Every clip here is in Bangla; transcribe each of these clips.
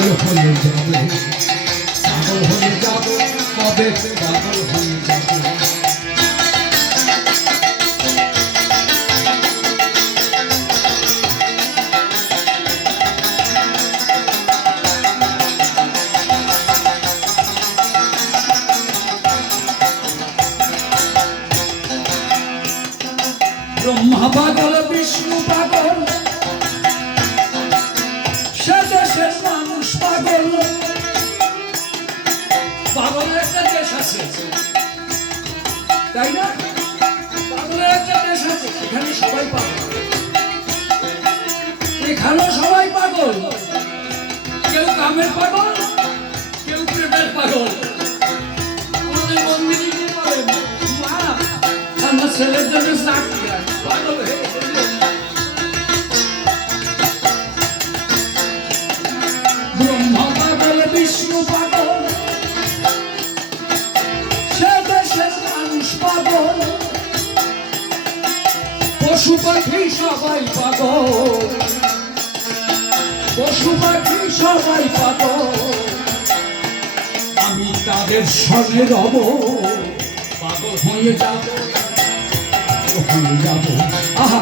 পাগল হয়ে যাবে পাগল হয়ে যাব কবে পাগল হয়ে যাবে? পাগলের একটা এখানে সবাই সবাই পাগল। কেউ কামের পাগল পশু পাখি সবাই পাগল। পশু পাখি আমি তাদের সঙ্গে রব। পাগল হয়ে যাব। হয়ে যাব। আহা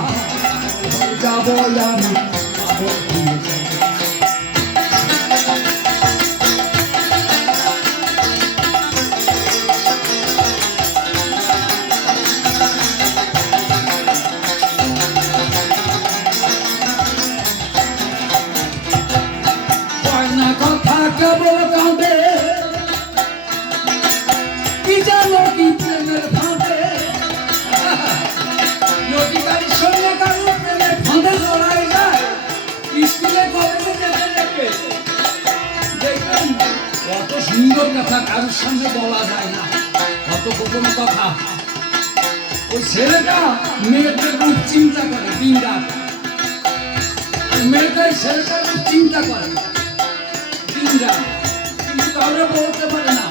সুন্দর কথা কারোর সঙ্গে বলা যায় না। কত গোপন কথা। ওই ছেলেটা মেয়েদের রূপ চিন্তা করে দিন রাত। আর ছেলেটার রূপ চিন্তা করে দিন রাত। কিন্তু কাউরে বলতে পারে না।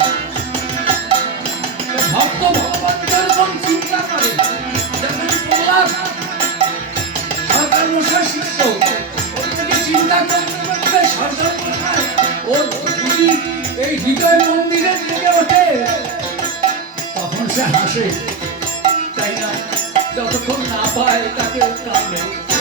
ভক্ত এরকম চিন্তা করে হৃদয় মন্দিরে দিকে ওঠে। তখন সে হাসে। তাই না? যতক্ষণ না পায় তাকে কাঁদে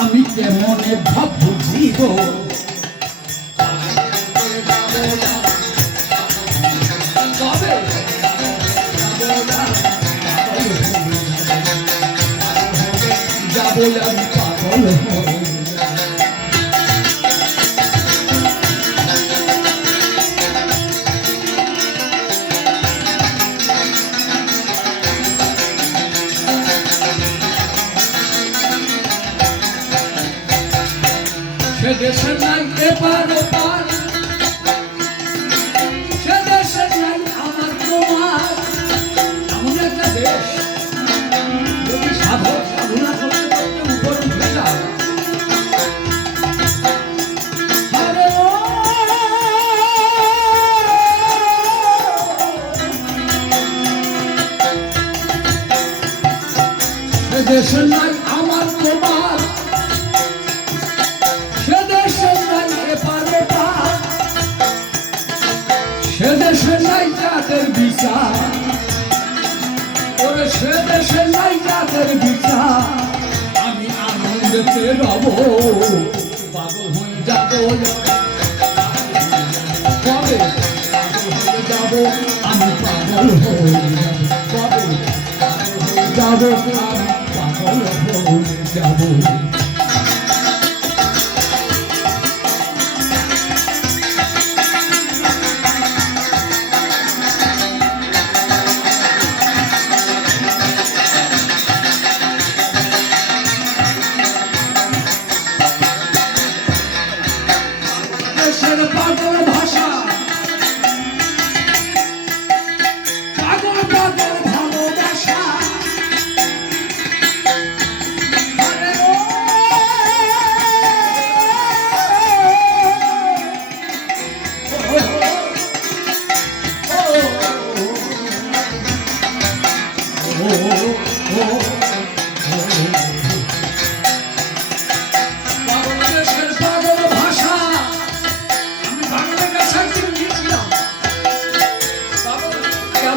আমি কেমনে ভাব বুঝি গো যাব আমি পাগল হয়ে সে দেশের নাই এপার ওপার সে দেশের নাই আমার তোমার। এমন একটা দেশ। যদি সাধক সাধনা করতে করতে উপর উঠে যায় দেশের নাই বিচার। ওরে সে দেশে নাই যাদের বিচার। আমি আনন্দেতে রব। পাগল হয়ে যাব। কবে পাগল হয়ে যাব? আমি পাগল হয়ে কবে পাগল হয়ে যাব। আমি পাগল হয়ে যাব।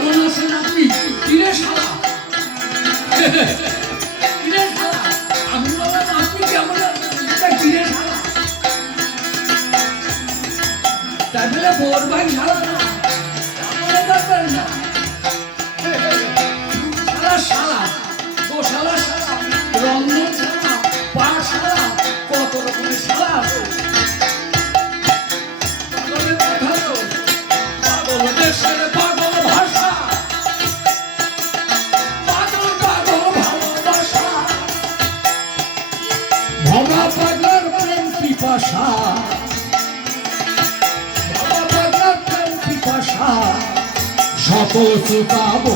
বলে আছেন আপনি? কিরে সারা পিপাসা। বাবা প্রেম পিপাসা। শত চুকাবো